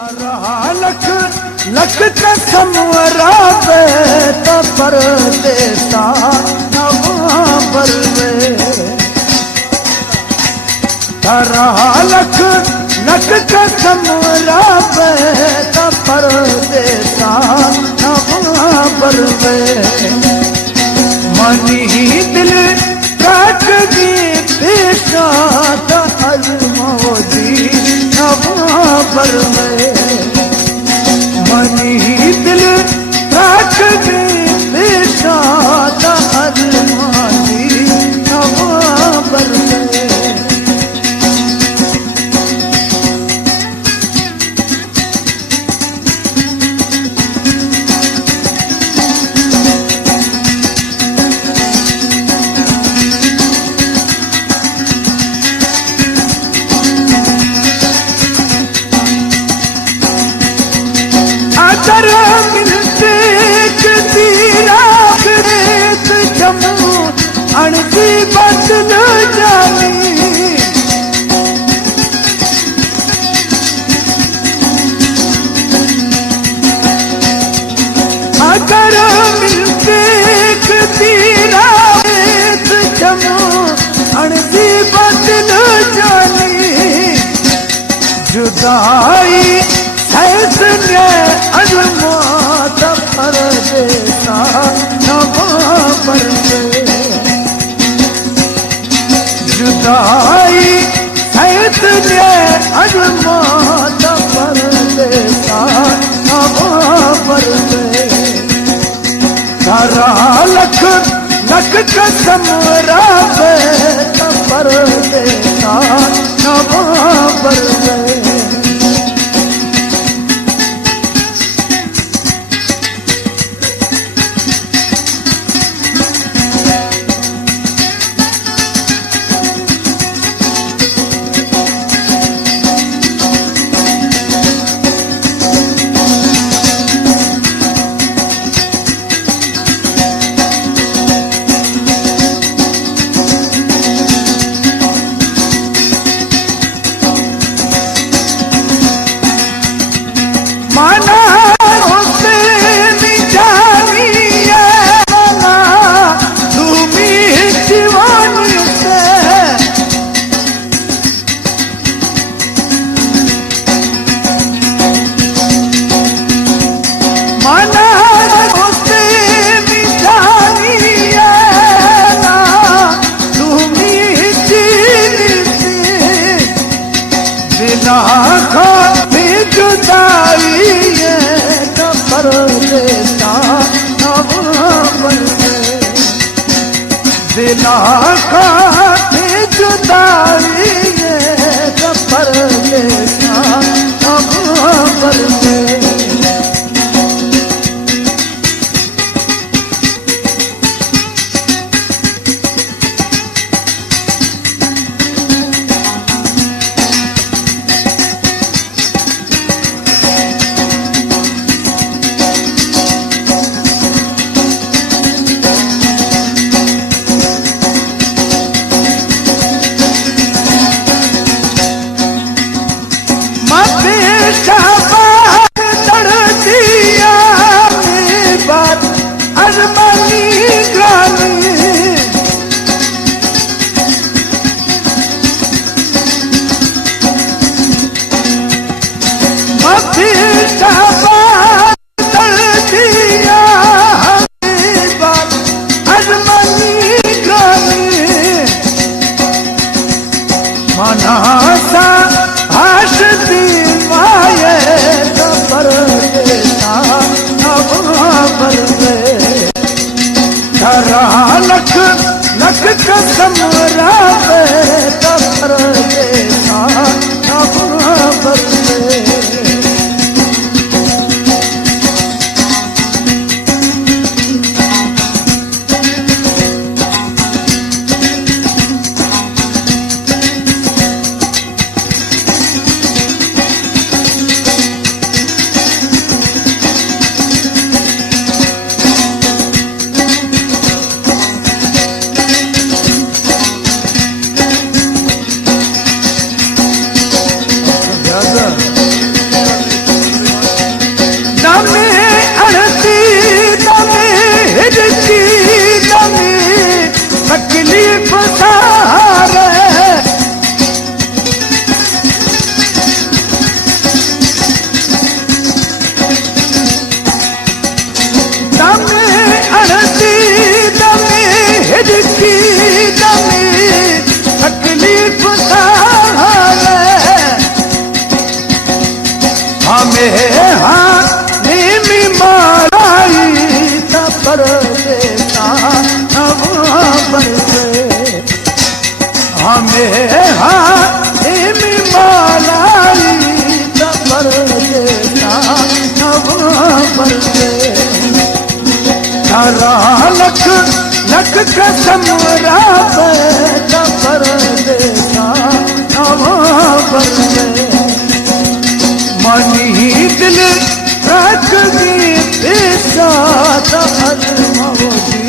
लख लख कसम रावे तो परदेसा नवा बरवे तारा लख लख कसम रावे तो परदेसा नवा बरवे मनी दिल काट दी पेशा तो अजमोदी नवा बरवे मनी दिल राख दे बेसादा अरमानी नवा बरवे आदर मिलते तीरा रेत जमू अणती बदल जानी आदर मिलते तीरा रेत जमू अणती बदल जानी जुदाई ऐसने अजमात परदेसा नवा बरवे जुदाई ऐसने अजमात परदेसा नवा बरवे तारा लख लख कसम रावे तो परदेसा नवा बरवे माना होते निजानी माना तुम्ही जीवानी से माना होते निजानी ना तुम्ही जीनी से बिना खाते जुदाई परदेसा नवा बरवे बिना खाते जुदाई परदेसा नवा बरवे मनासा हसती माये तो परदेसा नवा बरवे तारा लख लख कसम रावे तो परदेसा नवा बरवे हमें हानी माराई पर देता पर हमें हानी माराई पर देता पर लख लख कसम राबता पर देता पर मनी दिल रख दी पेशा मोदी